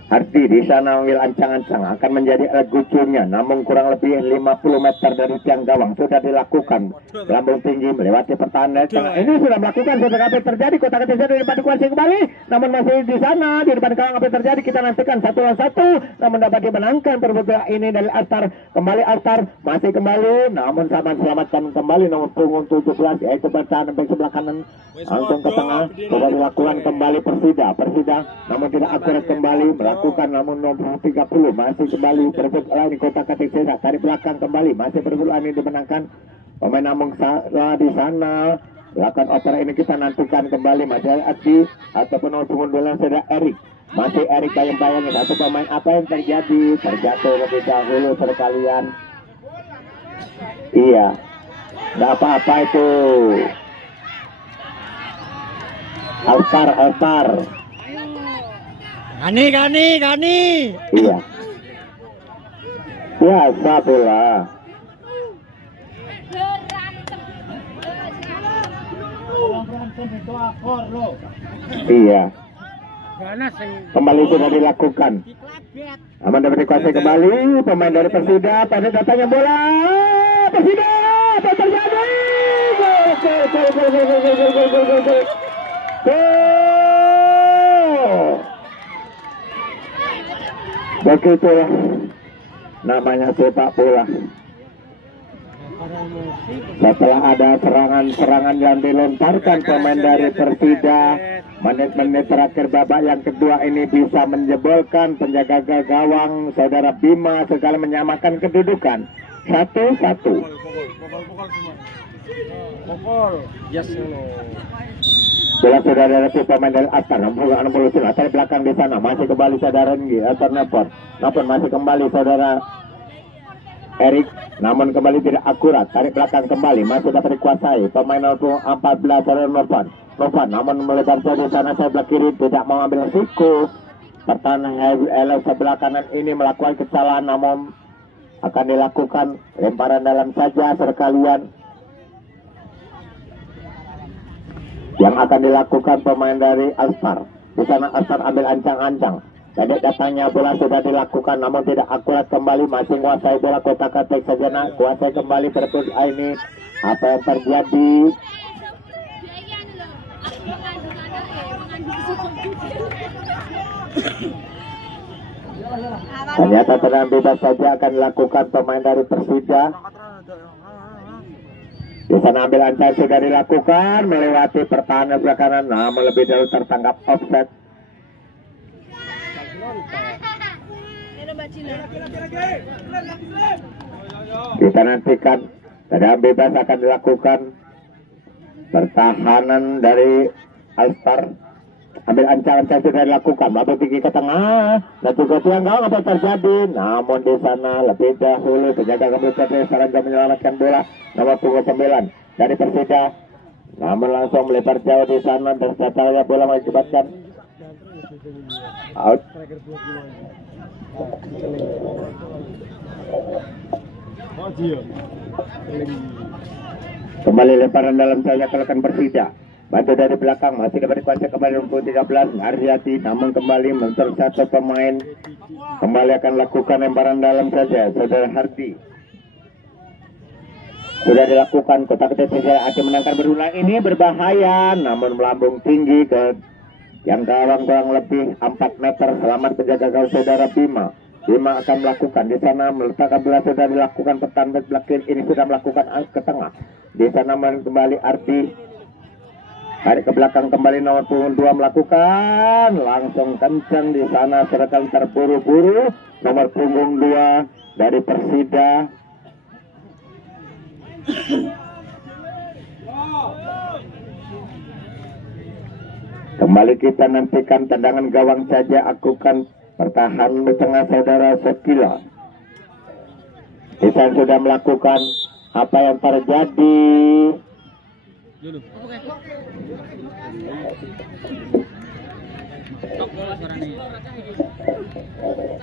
Hardi di sana mengambil ancang-ancang akan menjadi gucurnya, namun kurang lebih 50 meter dari tiang gawang sudah dilakukan. Lambung tinggi melewati pertahanan. Ini sudah melakukan, sudah apa yang terjadi? Kotak ketiga di depan dikuasai kembali, namun masih di sana di depan gawang. Apa yang terjadi? Kita nantikan 1-1, namun dapat dimenangkan perebutan ini dari Astar. Kembali Astar masih kembali, namun sama selamatkan kembali nomor punggung 17 yaitu pertahanan back sebelah kanan langsung ke tengah. Sudah dilakukan kembali Persida, namun tidak akurat kembali melakukan, namun nomor 30 masih kembali berebut oleh kotak ketiga dari belakang kembali masih berebut ini dimenangkan pemain, namun salah di sana lakukan opera ini. Kita nantikan kembali masih Adi ataupun nomor punggung 12 sudah Erik, masih Erik bayang-bayangin satu pemain. Apa yang terjadi? Terjatuh lebih dahulu sekalian. Iya, nggak apa-apa itu. Altar. Gani. Iya. Biasa bola. Iya. Kembali sudah dilakukan. Aman dapat dikuasai kembali pemain dari Persida. Pada datangnya bola Persida. Apa terjadi? Gol. Begitulah namanya sepak bola. Setelah ada serangan yang dilontarkan pemain dari Persida, menit-menit terakhir babak yang kedua ini bisa menjebolkan penjaga gawang saudara Bima sekali menyamakan kedudukan 1-1. Bola sudah dari pemain dari Astar 60 Astar belakang di sana masih kembali saudara Nggi Astar Napon masih kembali saudara Erik, namun kembali tidak akurat. Tarik belakang kembali masih dapat dikuasai pemain nomor 14 saudara Novan, namun melebar di sana saya belah kiri tidak mau ambil risiko. Pertahanan sebelah kanan ini melakukan kesalahan, namun akan dilakukan lemparan dalam saja sekalian yang akan dilakukan pemain dari Astar. Di sana Astar ambil ancang-ancang. Jadi datangnya bola sudah dilakukan, namun tidak akurat kembali. Masih menguasai bola kotak katek sejenak. Kuasai kembali terus ini. Apa yang terjadi? Ternyata tenang bebas saja akan dilakukan pemain dari Persida. Di sana ambil ancang sudah dilakukan melewati pertahanan belakangan, namun lebih dahulu tertangkap offset. Kita nantikan tendangan bebas akan dilakukan. Pertahanan dari Alstar ambil ancang-ancang sudah dilakukan, melambung tinggi ke tengah dan juga tiang gawang. Apa terjadi? Namun di sana lebih dahulu penjaga gawang Saranja menyelamatkan bola nomor punggung 9 dari Persida, namun langsung melebar jauh di sana dan setelahnya bola mengakibatkan out. Kembali lemparan dalam saya kelakan Persida. Bantu dari belakang masih dapat dikuasai kembali nomor 13 Ardiati, namun kembali mentor satu pemain. Kembali akan lakukan lemparan dalam saja saudara Hardi. Sudah dilakukan kotak ketiga akan menangkan berulang ini berbahaya, namun melambung tinggi ke yang gawang kurang lebih 4 meter. Selamat penjaga gawang saudara Bima akan melakukan di sana meletakkan bola. Sudah dilakukan pertahanan belakang ini sudah melakukan ke tengah. Di sana kembali Ardi. Tarik ke belakang kembali nomor punggung 2 melakukan langsung kencang di sana seragam terburu-buru nomor punggung 2 dari Persida. Kembali kita nantikan tendangan gawang saja akukan pertahanan di tengah saudara Sekila. Kita sudah melakukan apa yang terjadi.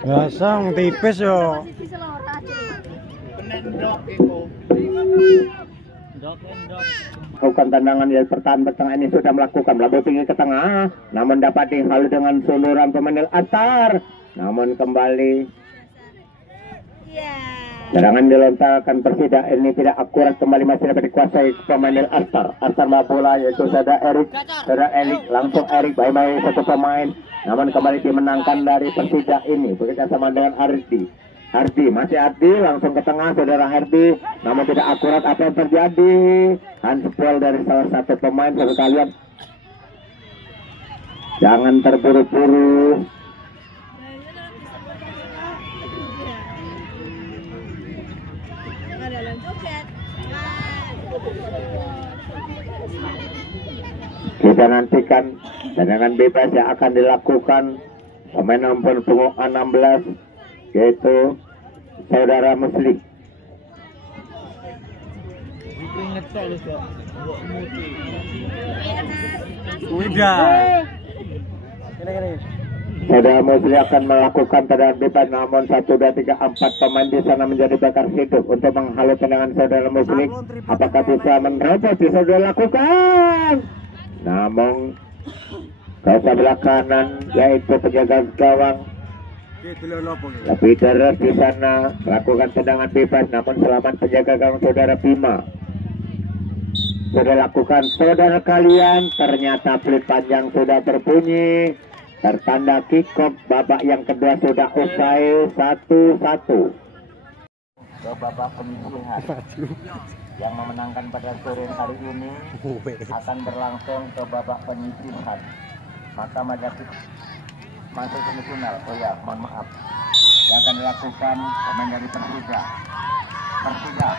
Gasang tipis yo. nendok itu. Melakukan tendangan dari pertahanan tengah ini sudah melakukan melambung tinggi ke tengah, namun dapat dihalau dengan suluran pemain Astar. Namun kembali serangan dilontarkan Persida ini tidak akurat, kembali masih dapat dikuasai pemain Astar. Astar bola yaitu saudara Erik, langsung Erik baik-baik satu pemain, namun kembali dimenangkan dari Persida ini bekerja sama dengan Hardi, masih Hardi langsung ke tengah saudara Hardi, namun tidak akurat. Apa yang terjadi? Handball dari salah satu pemain. Saudara kalian jangan terburu-buru. Kita nantikan tendangan bebas yang akan dilakukan pemain nomor punggung 16 yaitu saudara Musli. Saudara Musli akan melakukan tendangan bebas, namun 1, 2, 3, 4 pemain di sana menjadi bakar hidup untuk menghalau tendangan saudara Musli. Apakah bisa menerobos? Bisa dilakukan, namun ke sebelah kanan yaitu penjaga gawang lebih deras di sana melakukan tendangan bebas, namun selamat penjaga gawang saudara Bima. Sudah lakukan saudara kalian, ternyata peluit panjang sudah berbunyi, tertanda kick off. Babak yang kedua sudah usai 1-1. Ke babak penyisihan yang memenangkan pada sore hari ini akan berlangsung ke babak penyisihan. Maka Majapahit masuk semifinal. Oh ya, mohon maaf. Yang akan dilakukan pemain dari Persida melakukan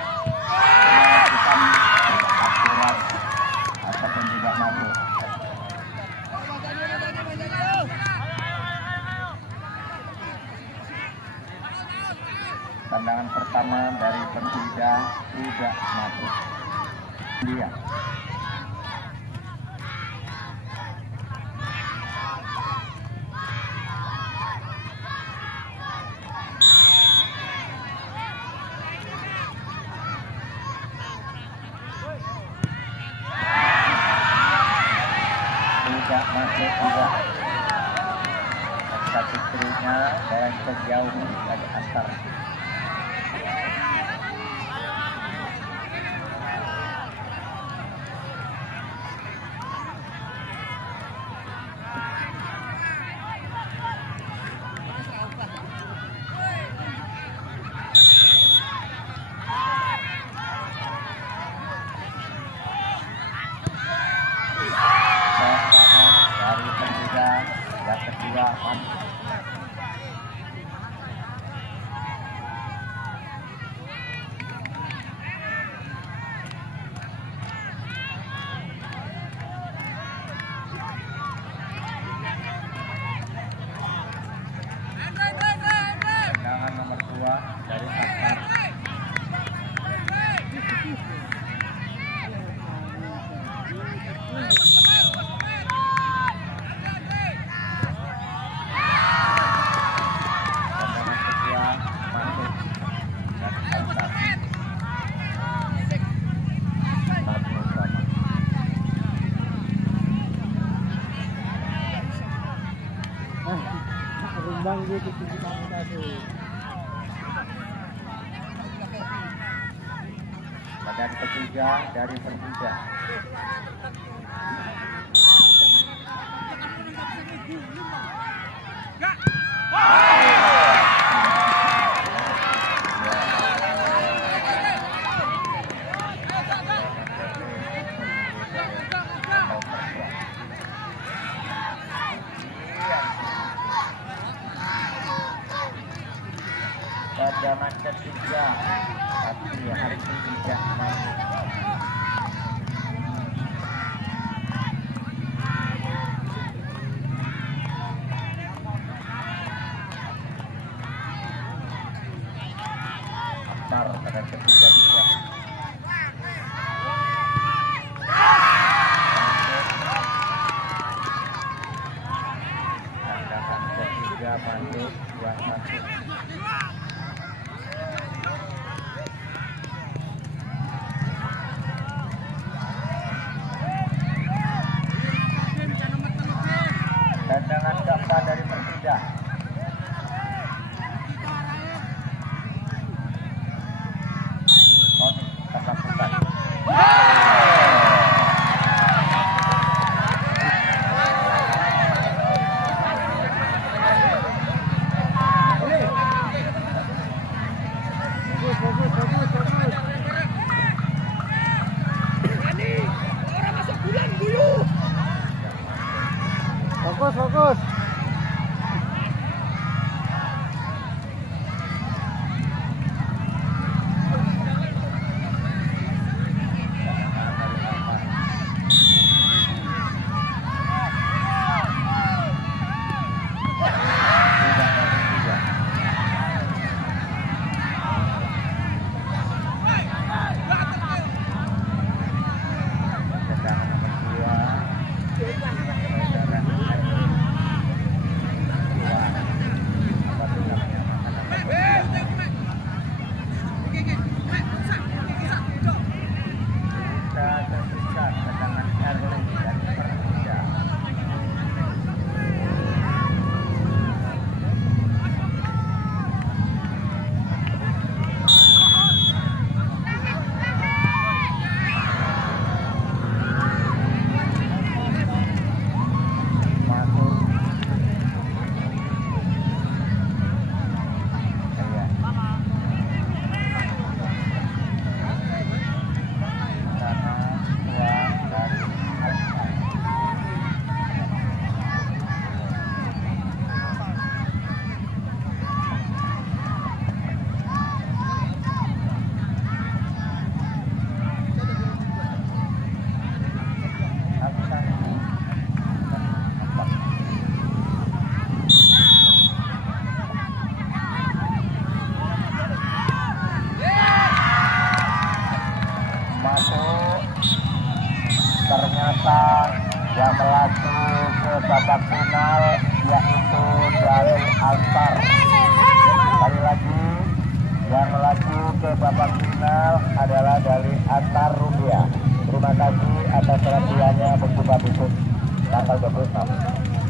akurat ataupun tidak masuk. Tendangan pertama dari Persida tidak masuk. Dia tidak masuk juga. Satu trinya dan sejauh dari Astar. Dari Persida dan kedua tendangan nomor 2 dari Astar. Badan ketiga dari Persida. Badan ketiga, tapi hari ini tidak masuk. Astar pada ketiga juga. Tendangan ketiga masuk, 2 masuk. Tendangan keempat dari Persija. Tony akan lakukan. Fokus, fokus. Ternyata yang melaju ke babak final yaitu dari Ansar. Sekali lagi yang melaju ke babak final adalah dari Ansar Rupiah. Terima kasih atas perhatiannya berjumpa besok tanggal 26.